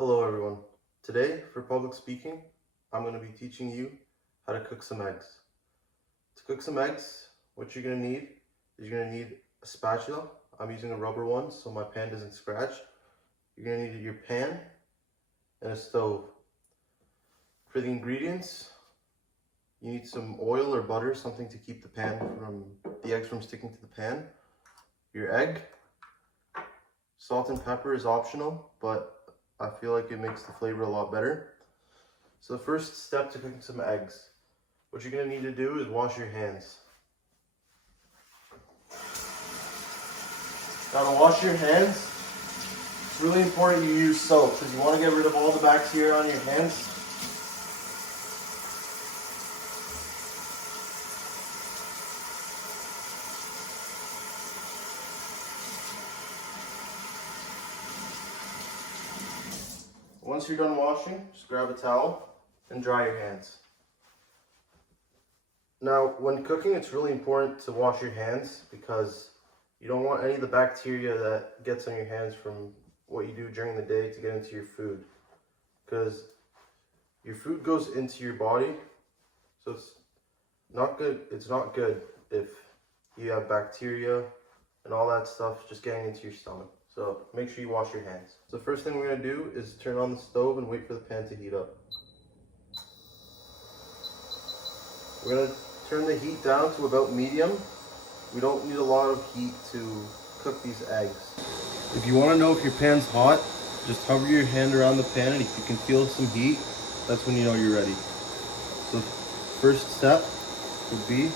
Hello everyone. Today for public speaking, I'm going to be teaching you how to cook some eggs. To cook some eggs, what you're going to need is you're going to need a spatula. I'm using a rubber one so my pan doesn't scratch. You're going to need your pan and a stove. For the ingredients, you need some oil or butter, something to keep the eggs from sticking to the pan. Your egg. Salt and pepper is optional, but I feel like it makes the flavor a lot better. So the first step to cooking some eggs, what you're going to need to do is wash your hands. Now to wash your hands, it's really important you use soap because you want to get rid of all the bacteria on your hands. Once you're done washing, just grab a towel and dry your hands. Now, when cooking, it's really important to wash your hands because you don't want any of the bacteria that gets on your hands from what you do during the day to get into your food. Because your food goes into your body, so it's not good. It's not good if you have bacteria and all that stuff just getting into your stomach. So make sure you wash your hands. So the first thing we're going to do is turn on the stove and wait for the pan to heat up. We're going to turn the heat down to about medium. We don't need a lot of heat to cook these eggs. If you want to know if your pan's hot, just hover your hand around the pan, and if you can feel some heat, that's when you know you're ready. So first step would be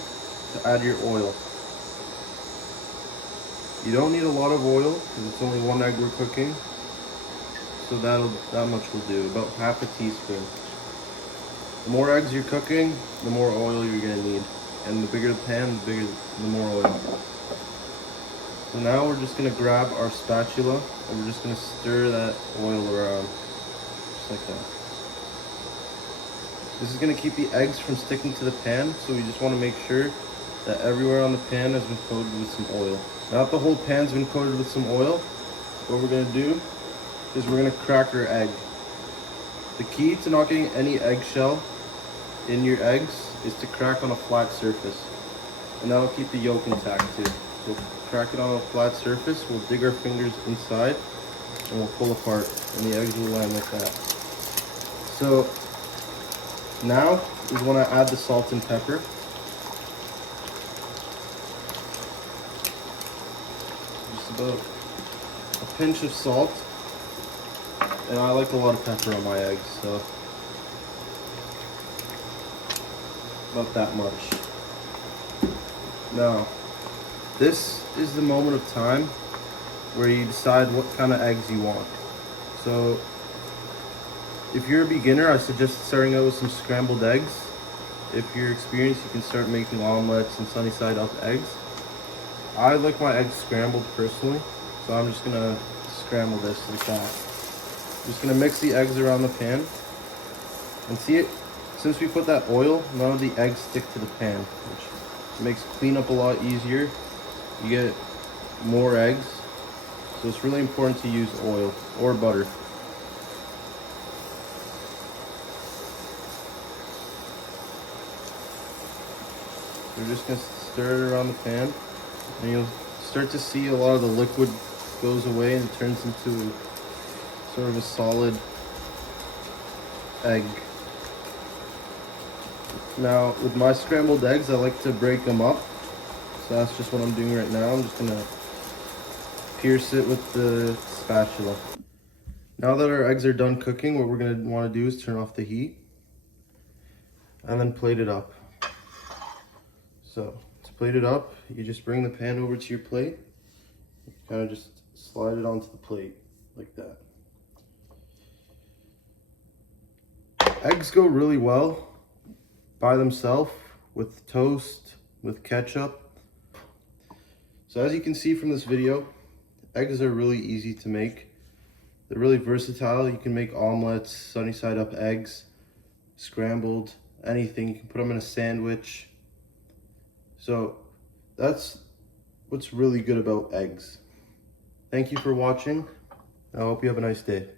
to add your oil. You don't need a lot of oil because it's only one egg we're cooking. So that much will do, about half a teaspoon. The more eggs you're cooking, the more oil you're gonna need. And the bigger the pan, the more oil. So now we're just gonna grab our spatula and we're just gonna stir that oil around, just like that. This is gonna keep the eggs from sticking to the pan, so we just wanna make sure that everywhere on the pan has been coated with some oil. Now that the whole pan's been coated with some oil, what we're gonna do is we're gonna crack our egg. The key to not getting any eggshell in your eggs is to crack on a flat surface, and that'll keep the yolk intact too. So crack it on a flat surface, we'll dig our fingers inside and we'll pull apart, and the eggs will land like that. So now is when I add the salt and pepper. Just about a pinch of salt, and I like a lot of pepper on my eggs, so about that much. Now, this is the moment of time where you decide what kind of eggs you want. So, if you're a beginner, I suggest starting out with some scrambled eggs. If you're experienced, you can start making omelets and sunny side up eggs. I like my eggs scrambled personally, so I'm just gonna scramble this like that. I'm just gonna mix the eggs around the pan, and see it. Since we put that oil, none of the eggs stick to the pan, which makes cleanup a lot easier. You get more eggs, so it's really important to use oil or butter. We're just gonna stir it around the pan, and you'll start to see a lot of the liquid goes away and it turns into sort of a solid egg. Now, with my scrambled eggs, I like to break them up. So that's just what I'm doing right now. I'm just gonna pierce it with the spatula. Now that our eggs are done cooking, what we're gonna wanna do is turn off the heat and then plate it up. So, to plate it up, you just bring the pan over to your plate. You kind of just slide it onto the plate like that. Eggs go really well by themselves, with toast, with ketchup. So as you can see from this video, eggs are really easy to make. They're really versatile. You can make omelets, sunny side up eggs, scrambled, anything. You can put them in a sandwich. So that's what's really good about eggs. Thank you for watching. I hope you have a nice day.